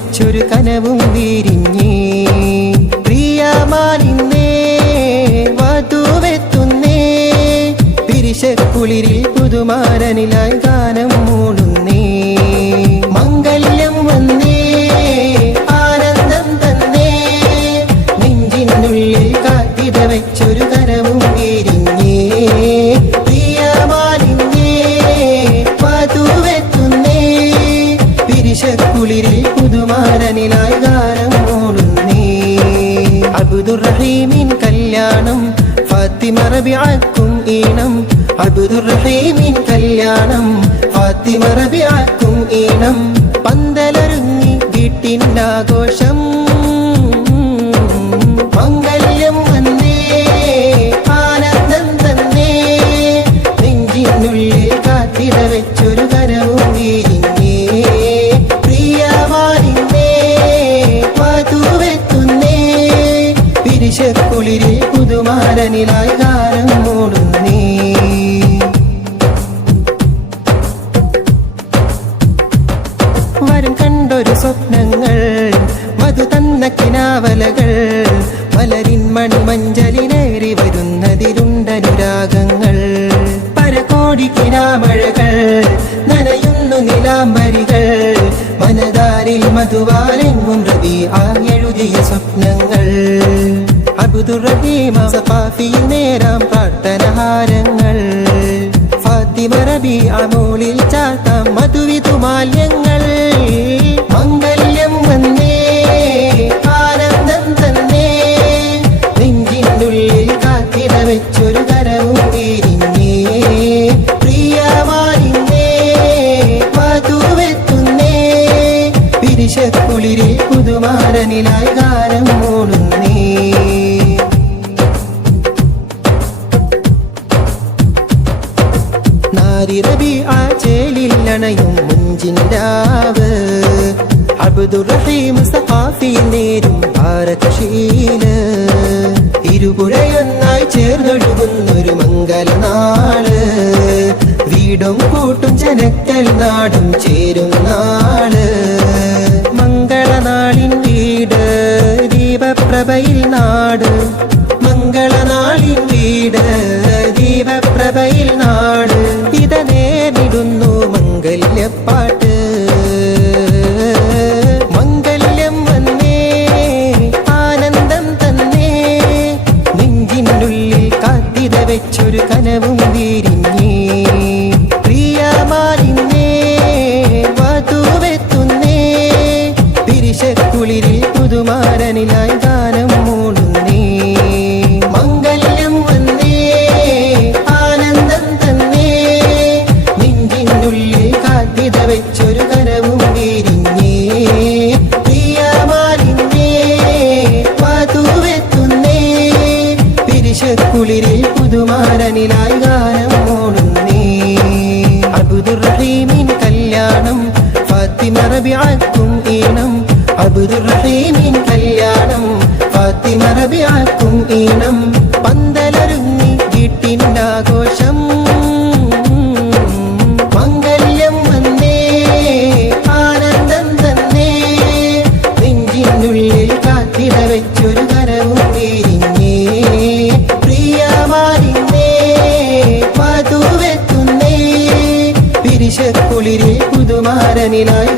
വെച്ചൊരു കനവും വിരിഞ്ഞേ. പ്രിയമാനിന്നേ വധുവെത്തുന്നേ, പിരിശക്കുളിരിൽ പുതുമാരനിലായി ഗാനം മൂളുന്നേ. മംഗല്യം വന്നേ ആനന്ദം തന്നേ, നെഞ്ചിനുള്ളിൽ കാത്തിട വെച്ചൊരു കനവും വിരിഞ്ഞേ. പ്രിയമാനിന്നേ വധുവെത്തുന്നേ, പിരിശക്കുളിരിൽ പുതുമാരനിലായി ഗാനം മൂളുന്നേ. അബ്ദുർ റഹീമിൻ കല്യാണം ഫാത്തിമ റബിഅക്കും ഈണം. അബ്ദുർ റഹീമിൻ കല്യാണം ഫാത്തിമ റബിഅക്കും ഈണം. പന്തലൊരുങ്ങി വീട്ടിൻ്റെ ആഘോഷം. മംഗല്യം വന്നേ ആനന്ദം തന്നേ, നെഞ്ചിനുള്ളിൽ കാത്തിട വെച്ചൊരു കനവും വിരിഞ്ഞേ. പ്രിയമാനിന്നേ വധുവെത്തുന്നേ, പിരിശക്കുളിരിൽ പുതുമാരനിലായി ഗാനം മൂടുന്നേ. വരും കണ്ടൊരു സ്വപ്നങ്ങൾ മധു തന്ന കിനാവലകൾ, മലരിൻ മണിമഞ്ചലിനേറി വരുന്നതിലുണ്ടനുരാഗങ്ങൾ. പരകോടി കിനാമഴകൾ നനയുന്നു നിലാംബരികൾ, മനതാരിൽ മധുവാലെങ്ങും റബീഅ എഴുതിയ സ്വപ്നങ്ങൾ. അബ്ദുർ റഹീം സഖാഫിയിൽ നേരാം പ്രാർത്ഥനഹാരങ്ങൾ. ഫാത്തിമ റബീഅ മോളിൽ ചാർത്താം മധുവിധുമാല്യങ്ങൾ. മംഗല്യം വന്നേ ആനന്ദം തന്നേ, നെഞ്ചിനുള്ളിൽ കാത്തിട വെച്ചൊരു കനവും വിരിഞ്ഞേ. പ്രിയമാനിന്നേ വധുവെത്തുന്നേ, പിരിശക്കുളിരിൽ പുതുമാരനിലായി ഗാനം മൂളുന്നേ. നാരി റബീഅ ചേലിൽ അണയും മുഞ്ചിൻരാവ്, അബ്ദുർ റഹീം സഖാഫിയിൽ നേരും ഭാരതശീല്. ഇരുപുഴയൊന്നായി ചേർന്നൊഴുകുന്നൊരു മംഗലനാള്, വീടും കൂട്ടും ജനക്കൽ നാടും ചേരും നാള്. മംഗളനാളിൻ വീട് ദീപപ്രഭയിൽ നാട്, മംഗളനാളിൻ വീട് ദീപപ്രഭയിൽ നാട്. ഇത നേരിടുന്നു മംഗല്യപ്പാട്ട്. മംഗല്യം വന്നേ ആനന്ദം തന്നേ, നെഞ്ചിനുള്ളിൽ കാത്തിട വെച്ചൊരു കനവും വിരിഞ്ഞേ. പ്രിയമാനിന്നേ വധുവെത്തുന്നേ, പിരിശക്കുളിരിൽ പുതുമാരനിലായി ഗാനം മൂളുന്നേ. മംഗല്യം വന്നേ ആനന്ദം തന്നേ, നെഞ്ചിനുള്ളിൽ കാത്തിട വെച്ചൊരു കനവും വിരിഞ്ഞേ. പ്രിയമാനിന്നേ വധുവെത്തുന്നേ, പിരിശക്കുളിരിൽ പുതുമാരനിലായി ഗാനം മൂളുന്നേ. അബ്ദുർ റഹീമിൻ കല്യാണം ഫാത്തിമ റബിഅക്കും ഈണം. അബ്ദുർ റഹീമിൻ കല്യാണം ഫാത്തിമ റബിഅക്കും ഈണം. പന്തലൊരുങ്ങി വീട്ടിൻ്റെ ആഘോഷം. മംഗല്യം വന്നേ ആനന്ദം തന്നേ, നെഞ്ചിനുള്ളിൽ കാത്തിട വെച്ചൊരു കനവും വിരിഞ്ഞേ. പ്രിയമാനിന്നേ വധുവെത്തുന്നേ, പിരിശക്കുളിരിൽ പുതുമാരനിലായി